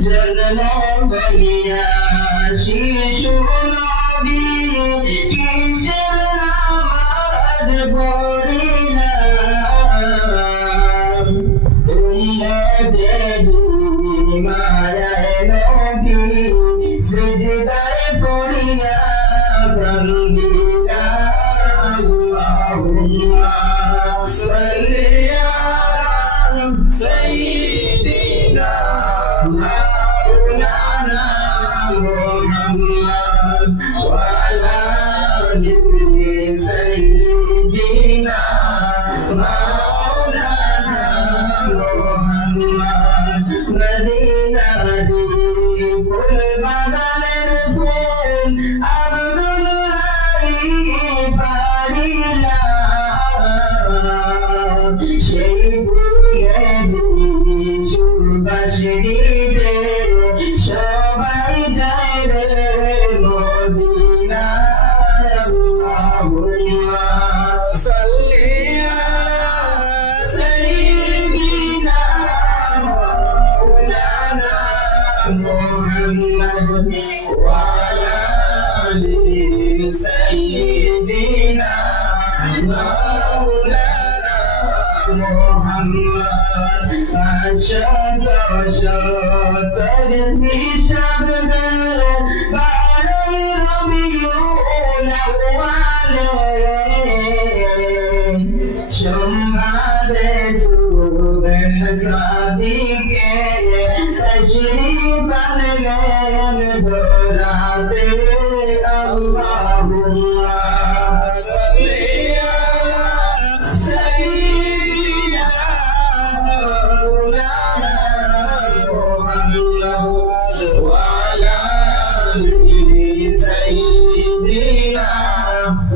জন্ম বলিয়া শিশু নবী কিসের নামাজ পড়িলাম উম্মতের মায়ায় নবী সিজদায় পড়িয়া কান্দিলাম আল্লাহুম্মা সাল্লি আলা সাইয়্যিদিনা মাওলানা মুহাম্মদ ওয়া আলা আলি সাইয়্যিদিনা মাওলানা মুহাম্মদ মদিনারি কুল বাগানের ফুল আব্দুল্লাহি পাড়িলাম সেই ফুলের সুবাস নিতে সবাই যায় রে মদিনায় আল্লাহুম্মা সাল্লি আলা সাইয়্যিদিনা মাওলানা মুহাম্মদ ওয়া আলা আলি সাইয়্যিদিনা মাওলানা মুহাম্মদ আশাদ আশাদ হিসাব দে বারোই রবিউল আউয়াল সোমবারে সুবেহ সাদিকে তশরীফ আনলেন দোরাতে আল্লাহুম্মা সাল্লি আলা সাইয়্যিদিনা মাওলানা মুহাম্মদ ওয়া আলা আলি সাইয়্যিদিনা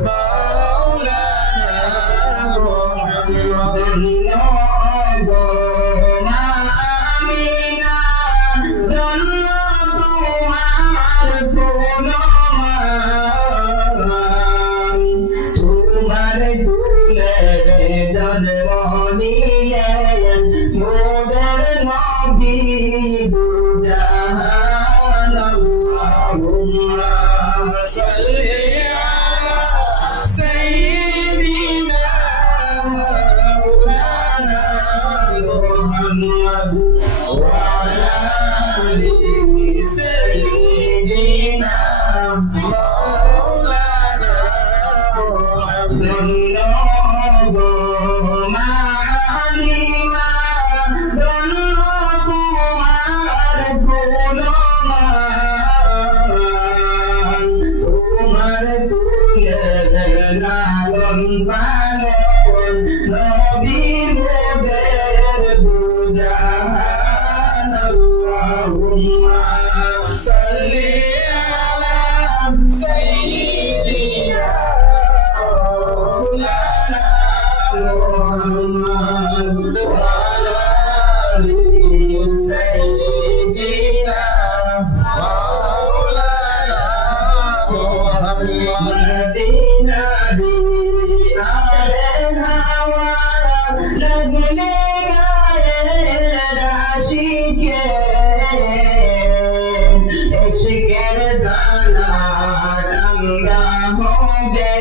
মাওলানা মুহাম্মদ মা আমিনা ধন্য তোমার গুণমান তোমার কুলের জন্ম নিলেন মোদের নবী দুজাহান আল্লাহুম্মা সাল্লি আলা সাইয়্যিদিনা মাওলানা মুহাম্মদ ওয়া আলা আলি সাইয়্যিদিনা মাওলানা মুহাম্মদ মা হালিমা ধন্য তোমার গুণমান তোমার কুলের লালন পালন নবী মোদের দুজাহান আল্লাহুম্মা সাল্লি আলা সাইয়্যিদিনা মাওলানা মুহাম্মদ ওয়া আলা আলি সাইয়্যিদিনা মাওলানা মুহাম্মদ মদিনারি আরে হাওয়া লাগলে গায়ে রাশিকে ইশকের জালা ডাঙ্গা হবে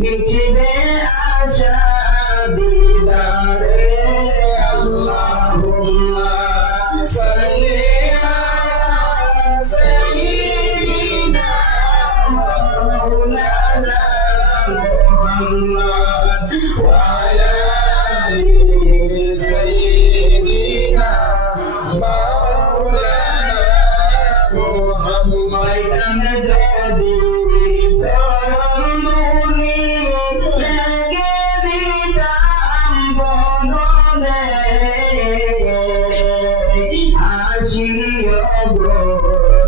মিটবে আশা দিদারে আল্লাহুম্মা সাল্লি আলা সাইয়্যিদিনা মাওলানা মুহাম্মদ ওয়া আলা আলি সাইয়্যিদিনা মাওলানা মুহাম্মদ যদি চরণ ধুলি লেগে দিতাম বদনে হাসিও গো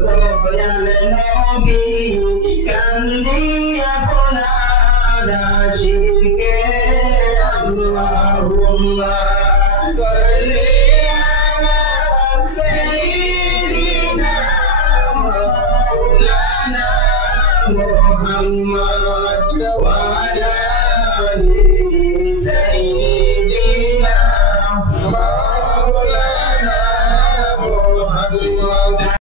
দয়াল নবী কান্দিয়া আপনার আশিকে আল্লাহুম্মা সাল্লি আলা সাইয়্যিদিনা মাওলানা মুহাম্মদ ওয়া